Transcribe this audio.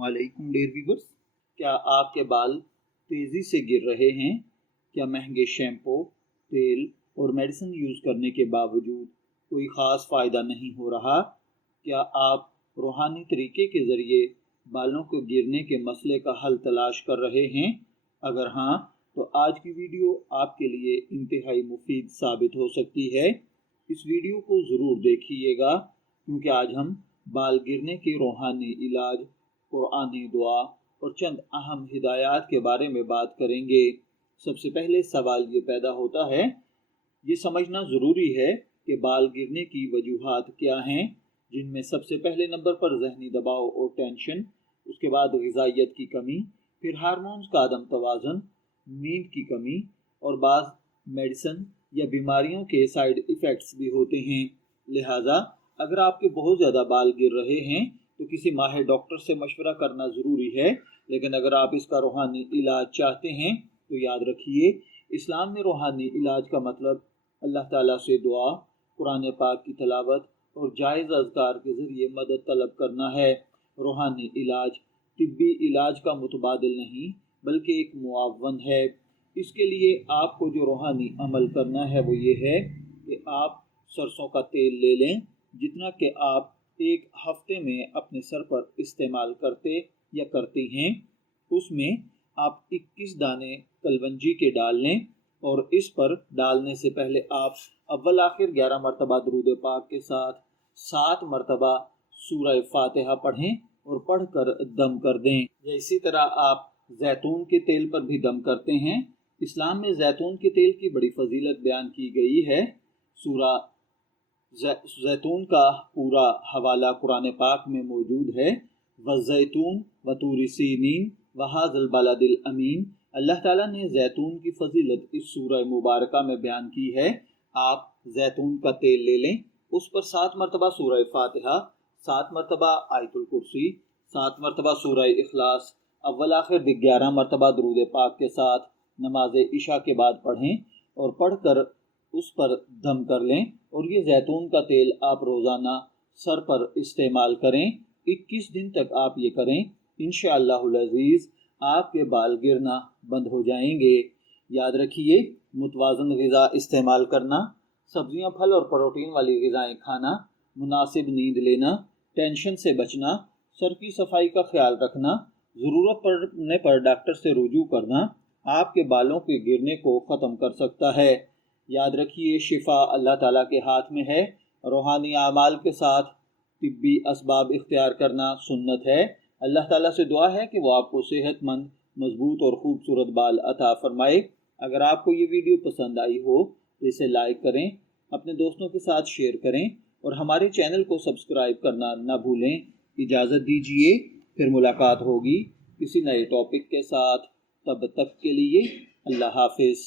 वालेकुम dear viewers, क्या आपके बाल तेज़ी से गिर रहे हैं? क्या महंगे शैम्पू, तेल और मेडिसिन यूज़ करने के बावजूद कोई ख़ास फ़ायदा नहीं हो रहा? क्या आप रूहानी तरीके के ज़रिए बालों को गिरने के मसले का हल तलाश कर रहे हैं? अगर हाँ, तो आज की वीडियो आपके लिए इंतहाई मुफीद साबित हो सकती है। इस वीडियो को ज़रूर देखिएगा क्योंकि आज हम बाल गिरने के रूहानी इलाज, कुरानी दुआ और चंद अहम हिदायत के बारे में बात करेंगे। सबसे पहले सवाल ये पैदा होता है, ये समझना ज़रूरी है कि बाल गिरने की वजूहात क्या हैं, जिनमें सबसे पहले नंबर पर जहनी दबाव और टेंशन, उसके बाद ग़िज़ाइयत की कमी, फिर हार्मोन्स का अदम तवाज़ुन, नींद की कमी और बाज़ मेडिसिन या बीमारियों के साइड इफ़ेक्ट्स भी होते हैं। लिहाजा अगर आपके बहुत ज़्यादा बाल गिर रहे हैं तो किसी माहिर डॉक्टर से मशवरा करना ज़रूरी है। लेकिन अगर आप इसका रूहानी इलाज चाहते हैं तो याद रखिए, इस्लाम में रूहानी इलाज का मतलब अल्लाह ताला से दुआ, कुरान पाक की तलावत और जायज़ अज़कार के ज़रिए मदद तलब करना है। रूहानी इलाज तिब्बी इलाज का मुतबादिल नहीं बल्कि एक मुआवन है। इसके लिए आपको जो रूहानी अमल करना है वो ये है कि आप सरसों का तेल ले लें, जितना कि आप एक हफ्ते में अपने सर पर इस्तेमाल करते या करती हैं। उसमें आप 21 दाने कलवंजी के डाल लें और इस पर डालने से पहले आप अव्वल आखिर 11 मरतबा दुरूद पाक के साथ 7 मरतबा सूरह फातिहा पढ़ें और पढ़कर दम कर दें। या इसी तरह आप जैतून के तेल पर भी दम करते हैं। इस्लाम में जैतून के तेल की बड़ी फजीलत बयान की गई है। सूरा जैतून का पूरा हवाला कुरान पाक में मौजूद है। वज़ैतून वतूरी सीनीन वहाज़ल बलदिल अमीन। अल्लाह ताला ने जैतून की फजीलत इस सूरह मुबारका में बयान की है। आप जैतून का तेल ले लें, उस पर 7 मरतबा सूरह फातिहा, 7 मरतबा आयतुल कुर्सी, 7 मरतबा सूरह इखलास, अव्वल आखिर 11 मरतबा दुरूद पाक के साथ नमाज इशा के बाद पढ़ें और पढ़कर उस पर दम कर लें। और ये जैतून का तेल आप रोज़ाना सर पर इस्तेमाल करें। 21 दिन तक आप ये करें, इंशाअल्लाहुल अज़ीज़ आपके बाल गिरना बंद हो जाएंगे। याद रखिए, मुतवाज़न ग़िज़ा इस्तेमाल करना, सब्जियां, फल और प्रोटीन वाली ग़िज़ाएँ खाना, मुनासिब नींद लेना, टेंशन से बचना, सर की सफाई का ख्याल रखना, ज़रूरत पड़ने पर डॉक्टर से रुजू करना आपके बालों के गिरने को ख़त्म कर सकता है। याद रखिए, शिफा अल्लाह ताला के हाथ में है। रूहानी आमाल के साथ तिब्बी असबाब इख्तियार करना सुन्नत है। अल्लाह ताला से दुआ है कि वो आपको सेहतमंद, मजबूत और खूबसूरत बाल अता फरमाए। अगर आपको ये वीडियो पसंद आई हो तो इसे लाइक करें, अपने दोस्तों के साथ शेयर करें और हमारे चैनल को सब्सक्राइब करना न भूलें। इजाज़त दीजिए, फिर मुलाकात होगी किसी नए टॉपिक के साथ। तब तक के लिए अल्लाह हाफिज़।